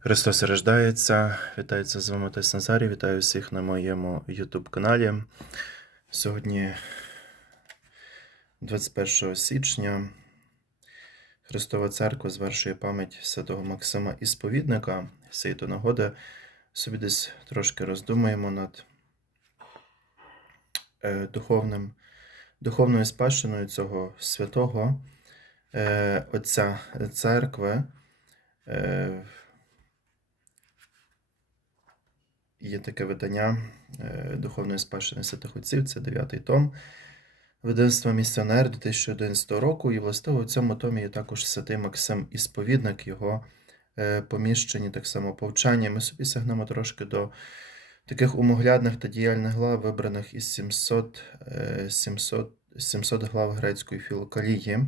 Христос рождається, вітається з вами Отець Назарій, вітаю всіх на моєму YouTube каналі. Сьогодні, 21 січня, Христова Церква звершує пам'ять святого Максима Ісповідника. Цієї то нагоди собі десь трошки роздумаємо над е, духовним, духовною спадщиною цього святого е, Отця церкви. Е, Є таке видання е, Духовної спадщини святих отців, це 9 том. Видавництво Місіонер 2011 року, і властиво у цьому томі є також святий Максим Ісповідник, його е, поміщені так само повчання. Ми собі сягнемо трошки до таких умоглядних та діяльних глав, вибраних із 700, е, 700, 700 глав грецької філокалії.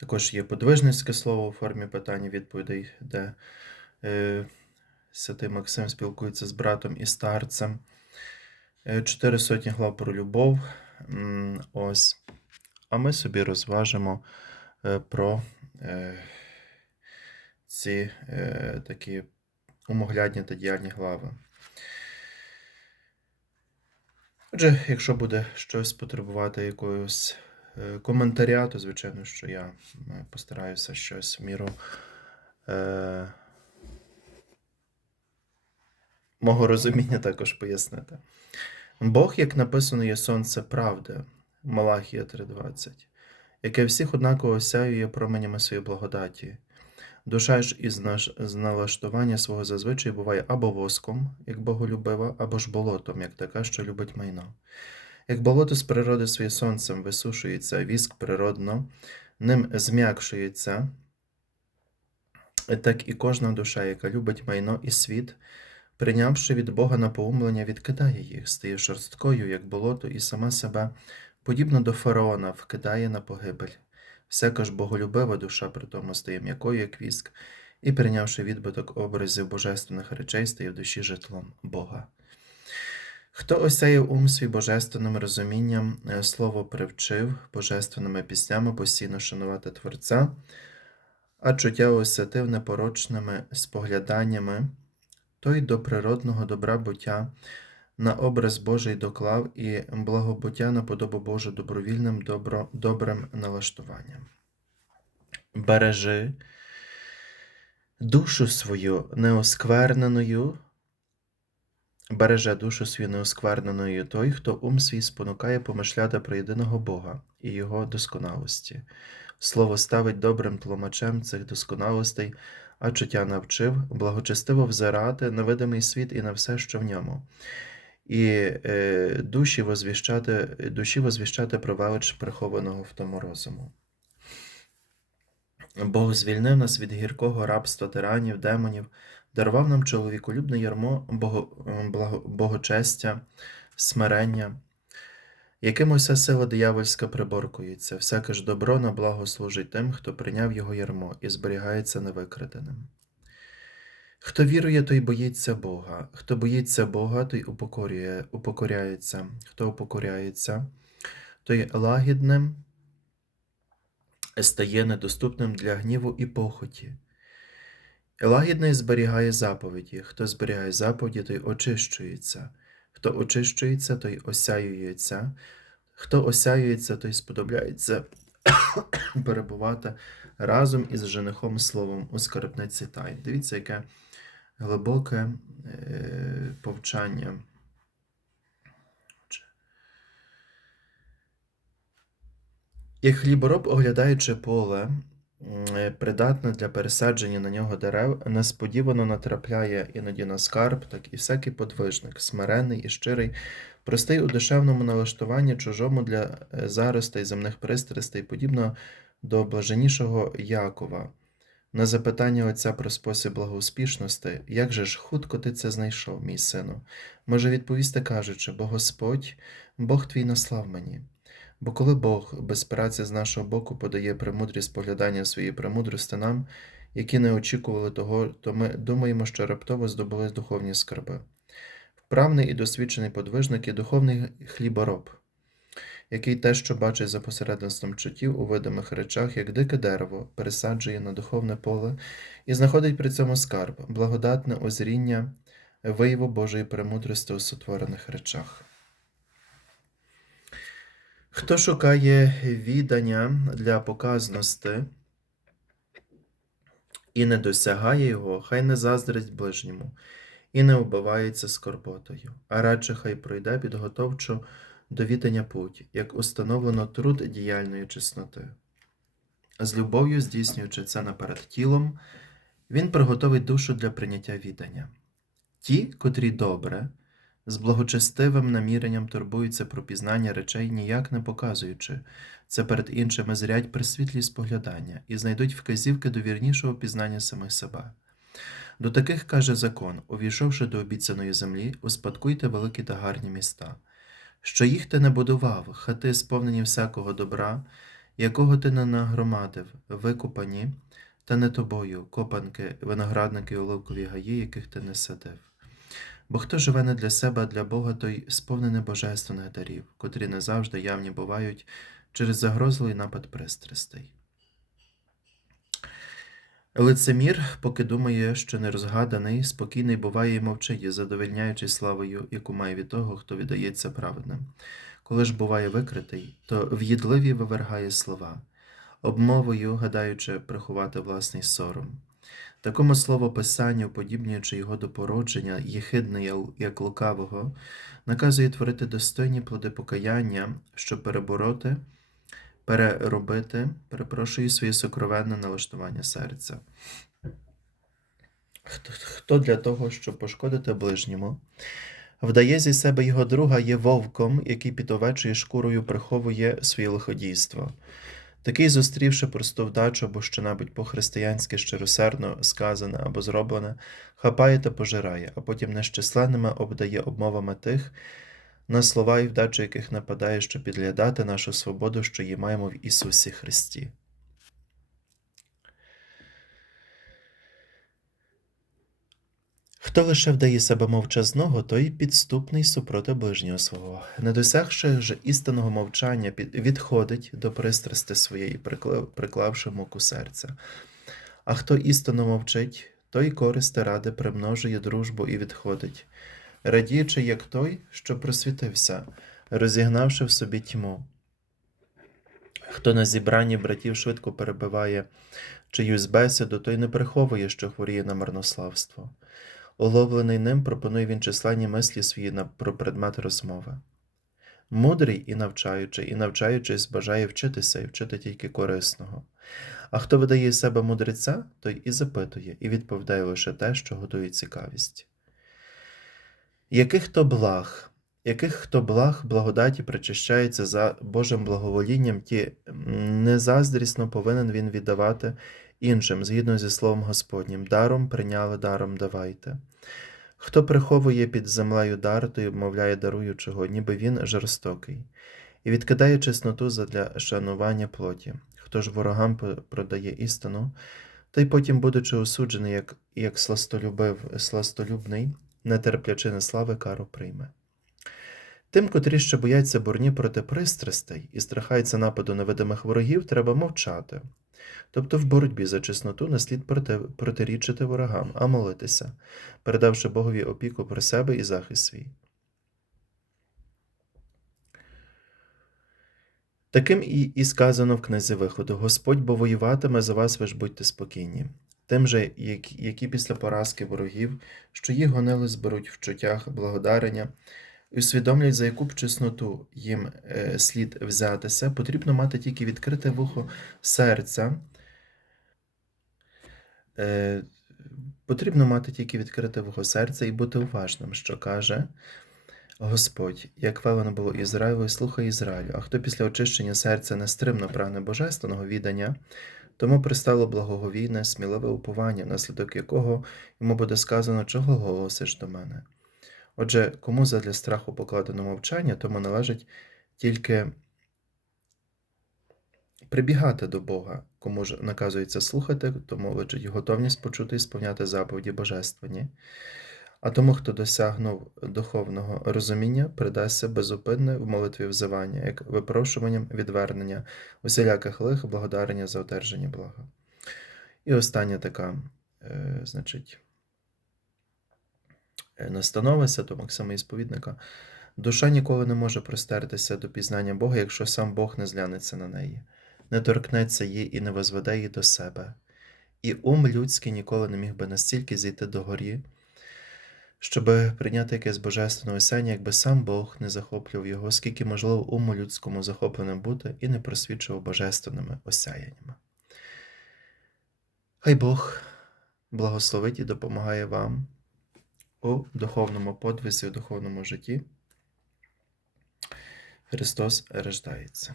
Також є подвижницьке слово у формі питань і відповідей, де е, Святий Максим спілкується з братом і старцем. Е, Чотири сотні глав про любов. Ось. А ми собі розважимо е, про е, ці такі умоглядні та діяльні глави. Отже, якщо буде щось потребувати якогось коментаря, то звичайно, що я постараюся щось в міру. Е, мого розуміння також пояснити. Бог, як написано, є сонце правди, Малахія 3.20, яке всіх однаково осяює променями своєї благодаті. Душа ж із налаштування свого зазвичай буває або воском, як боголюбива, або ж болотом, як така, що любить майно. Як болото з природи своє сонцем висушується, віск природно, ним зм'якшується, так і кожна душа, яка любить майно і світ, прийнявши від Бога напоумлення, відкидає їх, стає шорсткою, як болото, і сама себе, подібно до фараона, вкидає на погибель. Всяка ж боголюбива душа при тому стає м'якою, як віск, і, прийнявши відбиток образів божественних речей, стає в душі житлом Бога. Хто осяяв ум свій божественним розумінням, е, слово привчив, божественними піснями постійно шанувати Творця, а чуття осятив непорочними спогляданнями, той до природного добра буття на образ Божий доклав і благобуття на подобу Божу добровільним добро, добрим налаштуванням. Бережи душу свою неоскверненою, береже душу свою неоскверненою той, хто ум свій спонукає помишляти про єдиного Бога і Його досконалості. Слово ставить добрим тлумачем цих досконалостей, а чуття навчив благочестиво взирати на видимий світ і на все, що в ньому, і е, душі возвіщати, душі возвіщати про велич прихованого в тому розуму. Бог звільнив нас від гіркого рабства тиранів, демонів, дарував нам чоловіколюбне ярмо бого, благо, богочестя, смирення, яким уся сила диявольська приборкується, всяке ж добро на благо служить тим, хто прийняв його ярмо і зберігається невикраденим. Хто вірує, той боїться Бога, хто боїться Бога, той упокорює, упокоряється, хто упокоряється, той лагідним стає недоступним для гніву і похоті. Лагідний зберігає заповіді, хто зберігає заповіді, той очищується, хто очищується, той осяюється, хто осяюється, той сподобляється перебувати разом із женихом словом у скарбниці тайн. Дивіться, яке глибоке е, повчання. Як хлібороб, оглядаючи поле, придатне для пересадження на нього дерев, несподівано натрапляє іноді на скарб, так і всякий подвижник, смирений і щирий, простий у душевному налаштуванні чужому для е, заростей земних пристрастей, подібно до блаженнішого Якова. На запитання отця про спосіб благоуспішності, як же ж хутко ти це знайшов, мій сину, може відповісти, кажучи, бо Господь, Бог твій наслав мені. Бо коли Бог без праці з нашого боку подає премудрі споглядання своєї премудрості нам, які не очікували того, то ми думаємо, що раптово здобули духовні скарби. Вправний і досвідчений подвижник і духовний хлібороб, який те, що бачить за посередництвом чуттів у видимих речах, як дике дерево, пересаджує на духовне поле і знаходить при цьому скарб, благодатне озріння, вияву Божої премудрості у сотворених речах. Хто шукає відання для показності і не досягає його, хай не заздрить ближньому і не вбивається скорботою, а радше хай пройде підготовчу до відання путь, як установлено труд діяльної чесноти. З любов'ю, здійснюючи це наперед тілом, він приготовить душу для прийняття відання. Ті, котрі добре, з благочестивим наміренням турбуються про пізнання речей, ніяк не показуючи це перед іншими зрядь при світлі споглядання і знайдуть вказівки до вірнішого пізнання самих себе. До таких каже закон, увійшовши до обіцяної землі, успадкуйте великі та гарні міста, що їх ти не будував, хати сповнені всякого добра, якого ти не нагромадив, викупані, та не тобою, копанки, виноградники, оливкові гаї, яких ти не садив. Бо хто живе не для себе, а для Бога, той сповнений божественних дарів, котрі не завжди явні бувають через загрозливий напад пристрастей. Лицемір, поки думає, що нерозгаданий, спокійний буває і мовчить, задовольняючись славою, яку має від того, хто віддається праведним. Коли ж буває викритий, то в'їдливі вивергає слова, обмовою, гадаючи приховати власний сором. Такому словописанню, подібнюючи його до породження, єхидне, як лукавого, наказує творити достойні плоди покаяння, щоб перебороти, переробити, перепрошую, своє сокровенне налаштування серця. Хто, для того, щоб пошкодити ближньому, вдає зі себе його друга є вовком, який під овечою шкурою приховує своє лиходійство. Такий, зустрівши просту вдачу або що-небудь по-християнськи щиросердно сказане або зроблене, хапає та пожирає, а потім нещисленними обдає обмовами тих, на слова і вдачу яких нападає, щоб підглядати нашу свободу, що її маємо в Ісусі Христі. Хто лише вдає себе мовчазного, той підступний супроти ближнього свого, не досягши ж істинного мовчання, відходить до пристрасти своєї, приклавши муку серця. А хто істинно мовчить, той користи ради примножує дружбу і відходить, радіючи, як той, що просвітився, розігнавши в собі тьму. Хто на зібранні братів швидко перебиває чиюсь бесіду, той не приховує, що хворіє на марнославство. Уловлений ним пропонує він численні мислі свої про предмет розмови. Мудрий і навчаючий, і навчаючись, бажає вчитися і вчити тільки корисного. А хто видає себе мудреця, той і запитує, і відповідає лише те, що готує цікавість. Яких то благ, яких хто благ благодаті причащається за Божим благоволінням, ті незаздрісно повинен він віддавати іншим, згідно зі словом Господнім, даром прийняли, даром давайте. Хто приховує під землею дар, той обмовляє даруючого, ніби він жорстокий, і відкидає чесноту задля шанування плоті. Хто ж ворогам продає істину, той потім, будучи осуджений, як, як сластолюбив, сластолюбний, нетерплячи неслави, кару прийме. Тим, котрі ще бояться бурні проти пристрастей і страхаються нападу невидимих ворогів, треба мовчати. Тобто в боротьбі за чесноту не слід проти, протирічити ворогам, а молитися, передавши Богові опіку про себе і захист свій. Таким і, і сказано в книзі виходу: Господь бо воюватиме за вас, ви ж будьте спокійні. Тим же, які після поразки ворогів, що їх гонили, зберуть в чуттях благодарення і усвідомлять, за яку б чесноту їм е, слід взятися, потрібно мати тільки відкрите вухо серця. Е, потрібно мати тільки відкрите вухо серця і бути уважним, що каже Господь, як велено було Ізраїлу, слухай Ізраїлю, а хто після очищення серця нестримно прагне божественного відання, тому пристало благоговійне, сміливе уповання, внаслідок якого йому буде сказано, чого голосиш до мене. Отже, кому задля страху покладено мовчання, тому належить тільки прибігати до Бога, кому ж наказується слухати, тому лежить готовність почути і сповняти заповіді божественні. А тому, хто досягнув духовного розуміння, придасться безупинне в молитві взивання, як випрошуванням відвернення, усіляких лих, благодарення за одержані блага. І остання така, е, значить, е, настанова святого Максима Ісповідника. Душа ніколи не може простертися до пізнання Бога, якщо сам Бог не зглянеться на неї, не торкнеться її і не возведе її до себе. І ум людський ніколи не міг би настільки зійти до горі, щоб прийняти якесь божественне осяння, якби сам Бог не захоплював його, скільки можливо уму людському захопленим бути і не просвічував божественними осяяннями. Хай Бог благословить і допомагає вам у духовному подвізі, у духовному житті. Христос рождається.